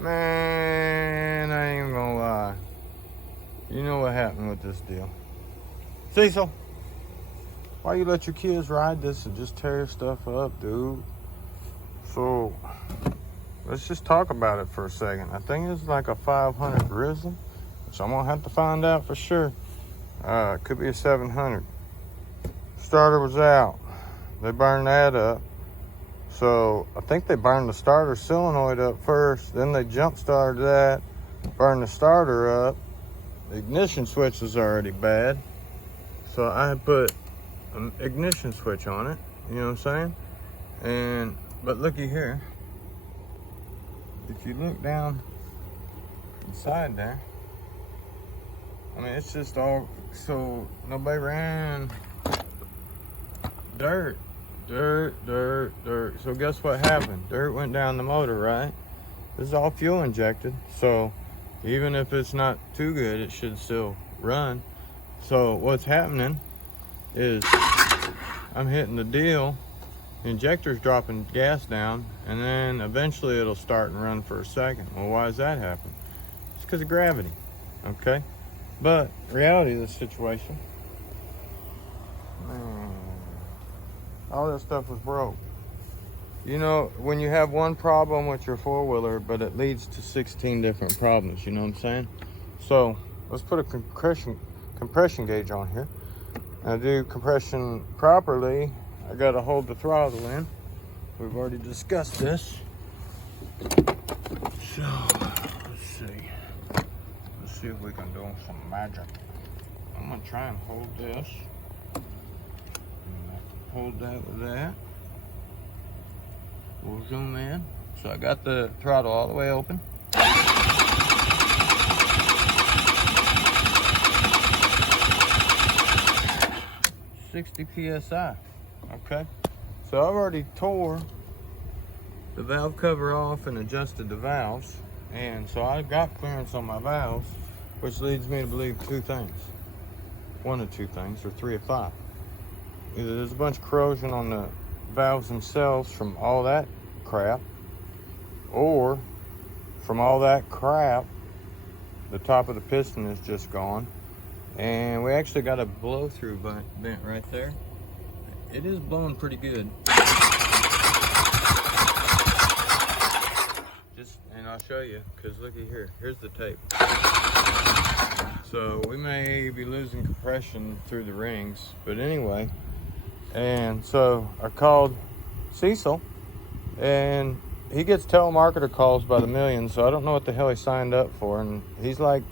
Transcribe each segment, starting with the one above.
Man, I ain't even gonna lie. You know what happened with this deal. Cecil, why you let your kids ride this and just tear stuff up, dude? So, let's just talk about it for a second. I think it's like a 500 Grizzly, which I'm gonna have to find out for sure. It could be a 700. Starter was out. They burned that up. So I think they burned the starter solenoid up first, then they jump started that, burned the starter up. The ignition switch was already bad, so I had put an ignition switch on it, you know what I'm saying? But looky here, if you look down inside there, I mean, it's just all, so nobody ran dirt. So guess what happened? Dirt went down the motor, right? This is all fuel injected, so even if it's not too good, it should still run. So what's happening is I'm hitting the deal, the injector's dropping gas down, and then eventually it'll start and run for a second. Well, why does that happen? It's because of gravity, okay? But reality of the situation, all that stuff was broke. You know, when you have one problem with your four-wheeler, but it leads to 16 different problems, you know what I'm saying? So let's put a compression gauge on here. Now, to do compression properly, I gotta hold the throttle in. We've already discussed this. So let's see if we can do some magic. I'm gonna try and hold this. Hold that with that. We'll zoom in. So I got the throttle all the way open. 60 PSI. Okay. So I've already tore the valve cover off and adjusted the valves. And so I got clearance on my valves, which leads me to believe two things. One of two things, or three of five. Either there's a bunch of corrosion on the valves themselves from all that crap, or from all that crap, the top of the piston is just gone. And we actually got a blow-through vent right there. It is blowing pretty good. And I'll show you, because looky here, here's the tape. So we may be losing compression through the rings, but anyway. And so I called Cecil, and he gets telemarketer calls by the million, so I don't know what the hell he signed up for. And he's like,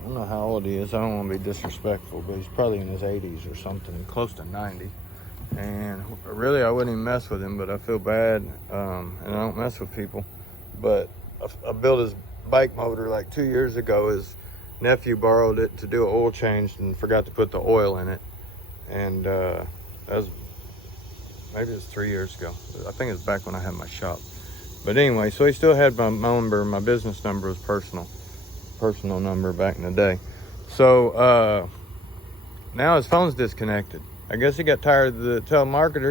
I don't know how old he is, I don't want to be disrespectful, but he's probably in his 80s or something, close to 90. And really, I wouldn't even mess with him, but I feel bad, and I don't mess with people. But I built his bike motor like 2 years ago. His nephew borrowed it to do an oil change and forgot to put the oil in it. And that was, maybe it was 3 years ago. I think it's back when I had my shop. But anyway, so he still had my number. My business number was personal number back in the day. So now his phone's disconnected. I guess he got tired of the telemarketer.